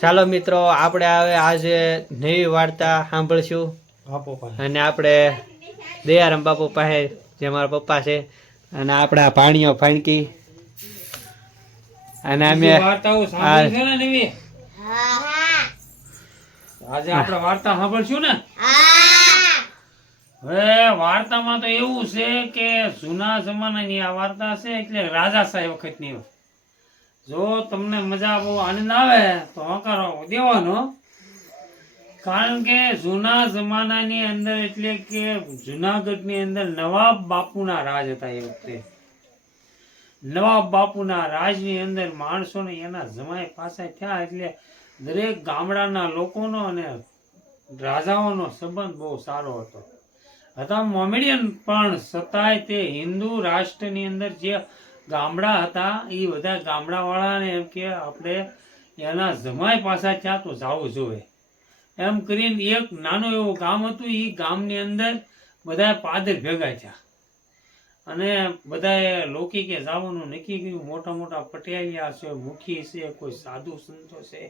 ચાલો મિત્રો, આપણે હવે આજે નવી વાર્તા સાંભળશું અને આપણે દયારામ બાપુ પાસે, જે મારા પપ્પા છે, અને આપણા ભાણીઓ ભાણકી, અને અમે વાર્તાઓ સાંભળી છે ને નવી. આજે આપણે વાર્તા સાંભળશું ને. હવે વાર્તામાં તો એવું છે કે જૂના જમાનાની આ વાર્તા છે, એટલે રાજાશાહી વખતની. જો તમને મજા બહુ આનંદ આવે તો હકારો દેવાનો, કારણ કે જૂના જમાનાની અંદર એટલે કે જુનાગઢની અંદર નવાબ બાપુના રાજ હતા. એ વખતે નવાબ બાપુના રાજની અંદર માણસોને એના જમાઈ પાછા થયા, એટલે દરેક ગામડાના લોકોનો અને રાજાઓનો સંબંધ બહુ સારો હતો. હતા મોમેડિયન, પણ છતાંય તે હિન્દુ રાષ્ટ્રની અંદર જે ગામડા હતા એ બધા ગામડાવાળાને એમ કે આપણે એના જમાઈ પાછા થયા તો જવું જોઈએ એમ કરીને એક નાનું એવું ગામ હતું. એ ગામની અંદર બધા પાદર ભેગા થયા અને બધાએ લૌકિકે જવાનું નક્કી કર્યું. મોટા મોટા પટેલિયા છે, મુખી છે, કોઈ સાધુ સંતો છે,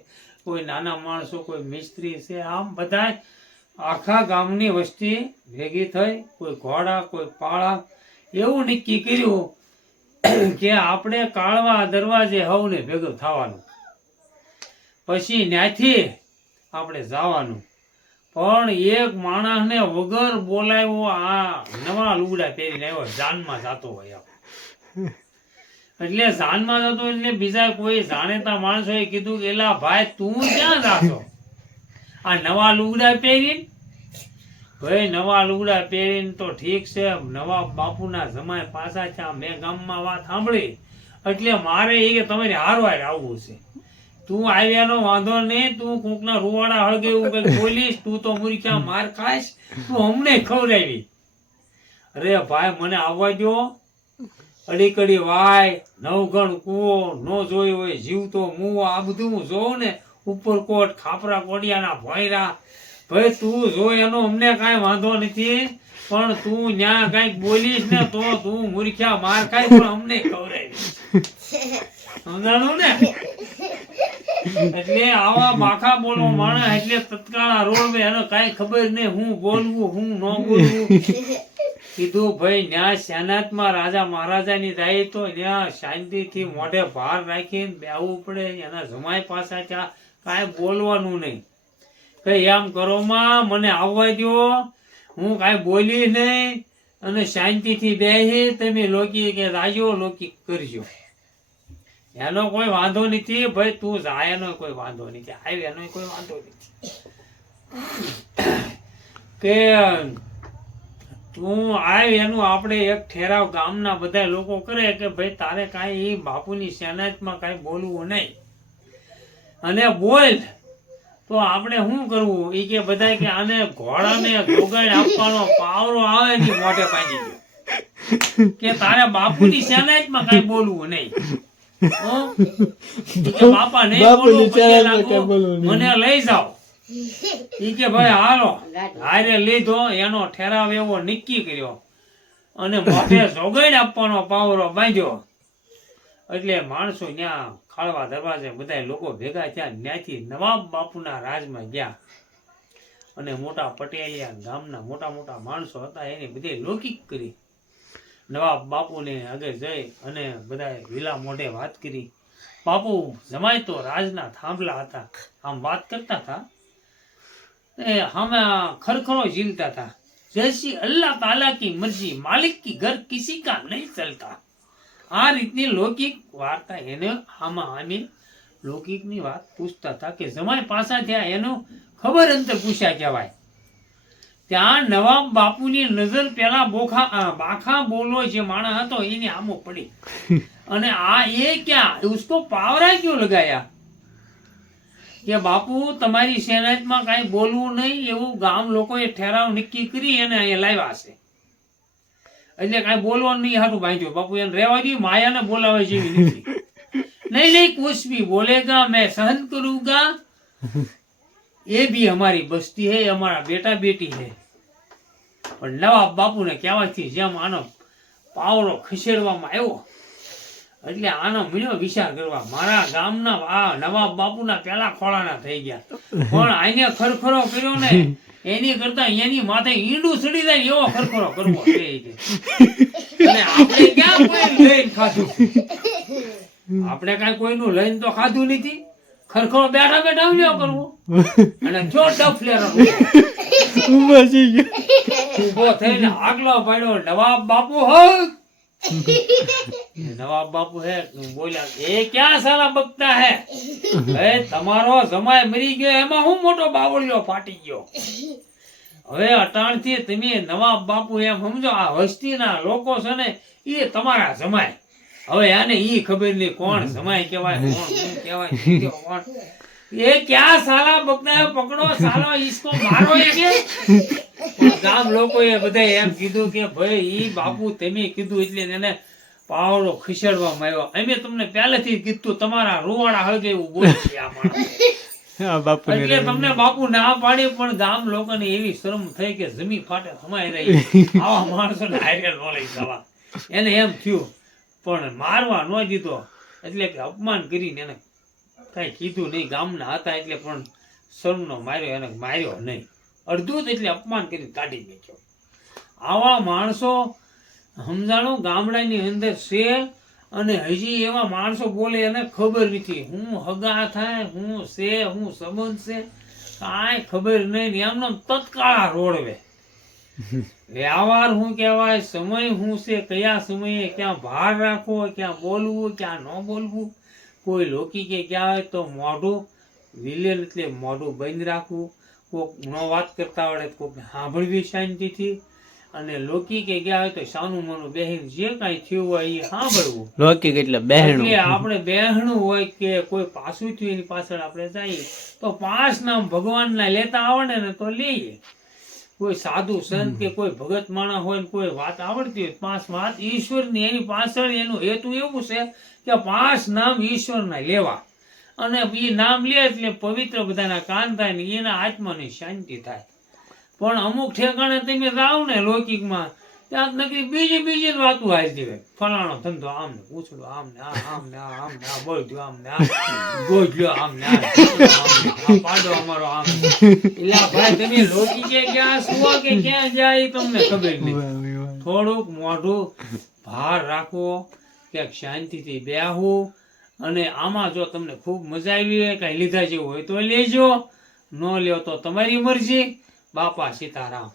કોઈ નાના માણસો, કોઈ મિસ્ત્રી છે, આમ બધા આખા ગામની વસ્તી ભેગી થઈ. કોઈ ઘોડા, કોઈ પાળા, એવું નક્કી કર્યું કે આપણે કાળવા દરવાજે હવને ભેગું થવાનું, પછી ત્યાંથી આપણે જવાનું. પણ એક માણસને વગર બોલાવ્યો આ નવા લુગડા પહેરીને આવ્યો, જાનમાં જતો હોય. એટલે જાનમાં જતો એટલે બીજા કોઈ જાણેતા માણસોએ કીધું કે એલા ભાઈ, તું ક્યાં જાશો આ નવા લુગડા પહેરીને? ભાઈ નવા લુગડા પહેરીને તો ઠીક છે, નવા બાપુના જમાઈ પાછા થયા, મેં ગામમાં વાત સાંભળી, એટલે મારે એ તમારી હારવાર આવવું છે. તું આવ્યાનો વાંધો નહીં, તું કોકના રૂવાડા હળગે એવું કઈક બોલીશ, તું તો મૂર્ખ્યા માર ખાઈશ, તું અમને ખવડાવી. અરે ભાઈ, મને આવવા દો. અડીકડી વાય, નવગણ કૂવો, નો જોયો હોય જીવતો મુવો, આ બધું હું જોઉં ને, ઉપરકોટ, ખાપરા કોડિયાના ભોયરા. ભાઈ તું જો એનો અમને કાંઈ વાંધો નથી, પણ તું ન્યા કઈક બોલીશ ને તો તું મૂર્ખ્યા માર ખાય, પણ અમને ખવડાવીશ. સમજાણું ને? એટલે આવા માખા બોલવા માણસ એટલે તત્કાળ રોડવે, એને કાંઈ ખબર નહીં હું બોલવું હું ન બોલવું. કીધું ભાઈ ન્યા સેનાતમાં રાજા મહારાજાની જાય તો ત્યાં શાંતિથી મોઢે ભાર રાખીને બેહવું પડે. એના જમાઈ પાછા ત્યાં કાંઈ બોલવાનું નહીં. કઈ એમ કરો માં, મને આવવા દો, હું કાંઈ બોલી નહીં, અને શાંતિથી બેસી તમે લોકી કે રાજો લોકી કરજો. એનો કોઈ વાંધો નથી ભાઈ, તું જાય એનો કોઈ વાંધો નથી, આવે એનો કોઈ વાંધો નથી. કે તું આવ એનું આપણે એક ઠેરાવ ગામના બધા લોકો કરે કે ભાઈ તારે કાંઈ એ બાપુની સેનાતમાં કાંઈ બોલવું નહીં, અને બોલ તો આપણે શું કરવું. એ કે બધા કે આને ઘોડાને જોગાડ આપવાનો પાવરો આવે ને મોઢે પાડી ગયો કે તારે બાપુની સેનાતમાં કાંઈ બોલવું નહીં. બાપા નહીં બોલવું, મને લઈ જાઓ. ઈ કે ભાઈ હાલો, હારે લીધો, એનો ઠેરાવ એવો નક્કી કર્યો અને મોઢે જોગાડ આપવાનો પાવરો બાંધ્યો. એટલે માણસો ત્યાં ખાળવા દરવાજે બધા લોકો ભેગા થયા. ત્યાંથી નવાબ બાપુના રાજમાં ગયા અને મોટા પટેલિયા ગામના મોટા મોટા માણસો હતા એની બધી લૌકિક કરી. નવાબ બાપુને આગળ જઈ અને બધા વિલા મોઢે વાત કરી. બાપુ જમાય તો રાજના થાંભલા હતા, આમ વાત કરતા હતા, હમે ખરખરો ઝીલતા હતા. જૈસી અલ્લાહ તાલા કી મરજી, માલિક કી ઘર કિસી કા નહીં ચલતા. આ રીતની લૌકિક વાર્તા એને આમાં આમી લૌકિકની વાત પૂછતા હતા કે જમાઈ પાછા થયા એનું ખબર અંતર પૂછ્યા કહેવાય. ત્યાં નવાબ બાપુની નજર પેલા બાખા બોલો જે માણસ હતો એની આમો પડી, અને આ એ ક્યાં ઉસકો પાવરા ક્यों લગાયા કે બાપુ તમારી સેનાતમાં કાંઈ બોલવું નહીં, એવું ગામ લોકોએ ઠેરાવ નક્કી કરી એને અહીંયા લાવ્યા છે, એટલે કાંઈ બોલવાનું નહીં હાટું બાંધ્યું. બાપુ એને રહેવા દે, માયાને બોલાવે જેવી નથી. નહીં નહીં કુછ ભી બોલેગા मैं सहन करूंगा, ये भी हमारी बस्ती है, हमारा बेटा बेटी है. પણ નવાબ બાપુને કહેવાથી જેમ આનો પાવરો ખસેડવામાં આવ્યો એટલે આનો મીણો વિચાર કરવા મારા ગામના આ નવાબ બાપુના પેલા ખોળાના થઈ ગયા પણ આઈને ખરખરો કર્યો ને એની કરતા એની માથે ઈંડું સડી જાય એવો ખરખરો કરવો છે અને આપણે ક્યાં કોઈ લઈને ખાધું આપણે કાંઈ કોઈનું લઈને તો ખાધું નથી ખરખરો બેઠા બેઠા ઉલ્યો કરવો અને જો ડફ લેરો ઉભો થઈને આગલો પાડ્યો નવાબ બાપુ હો નવાબ બાપુ હે બોલ્યા એ ક્યાં સાલા બકતા હે એ તમારો જમાય મરી ગયો એમાં હું મોટો બાવળિયો ફાટી ગયો હવે અટાણથી તમે નવાબ બાપુ એમ સમજો આ વસ્તીના લોકો છે ને એ તમારા જમાય હવે આને ઈ ખબર નહીં કોણ જમાય કહેવાય કોણ શું કહેવાય કોણ એ ક્યાં સાલા બકતા પકડો સાલો ઈસકો મારો એ કે ગામ લોકોએ બધા એમ કીધું કે ભાઈ ઈ બાપુ તમે કીધું એટલે એને પાવડો ખીસડવામાં આવ્યો અમે તમને પહેલેથી કીધું તમારા રૂવાડા હળગે એવું બોલે છે આ માણસ એટલે તમને બાપુ ના પાડી પણ ગામ લોકોને એવી શરમ થઈ કે જમી ફાટે સમાઈ રહી આવા માણસોને હારે ન લઈ જવા એને એમ થયું પણ મારવા ન દીધો એટલે કે અપમાન કરીને એને કઈ કીધું નહીં ગામના હતા એટલે પણ શરમનો માર્યો એને માર્યો નહીં અડધું જ એટલે અપમાન કરીને કાઢી નાખ્યો આવા માણસો સમજાણું ગામડાની અંદર છે અને હજી એવા માણસો બોલે એને ખબર નથી હું હગા થાય હું છે હું સંબંધ છે કાંઈ ખબર નહીં એમનો તત્કાળ રોડવે વ્યવહાર શું કહેવાય સમય શું છે કયા સમયે ક્યાં ભાર રાખવો ક્યાં બોલવું ક્યાં ન બોલવું કોઈ લોકી કે ક્યાં હોય તો મોઢું વિલેન એટલે મોઢું બંધ રાખવું કોક ન વાત કરતા આવડે કોકને સાંભળવી શાંતિથી અને લૌકિક કે ગયા હોય તો સાનું માનું બેહીને જે કાંઈ થયું હોય એ સાંભળવું લૌકિક એટલે બહેણું એટલે આપણે બહેણું હોય કે કોઈ પાછું થયું એની પાછળ આપણે જઈએ તો 5 નામ ભગવાનના લેતા આવડે ને તો લઈએ કોઈ સાધુ સંત કે કોઈ ભગત માણસ હોય ને કોઈ વાત આવડતી હોય 5 વાત ઈશ્વરની એની પાછળ એનું હેતુ એવું છે કે 5 નામ ઈશ્વરના લેવા અને એ નામ લે એટલે પવિત્ર બધાના કાન થાય ને એના આત્માની શાંતિ થાય પણ અમુક ઠેકાણે તમે જાઓ ને લૌકિકમાં ત્યાં નકરી બીજી જ વાતો હાલતી હોય ફલાણો ધંધો આમ ને પૂછડો આમ ને આમ ને આમ ને આ બોલ્યો આમ ને આ ગોજ્યો આમ ને આ પાડો અમારો આમ એટલે ભાઈ તમે લૌકિકે ક્યાં સુવા કે ક્યાં જાય એ તમને ખબર નહીં થોડુંક મોઢું ભાર રાખવો ક્યાંક શાંતિથી બેહવું અને આમાં જો તમને ખૂબ મજા આવી હોય કઈ લીધા જેવું હોય તો લેજો ન લ્યો તો તમારી મરજી બાપા સીતારામ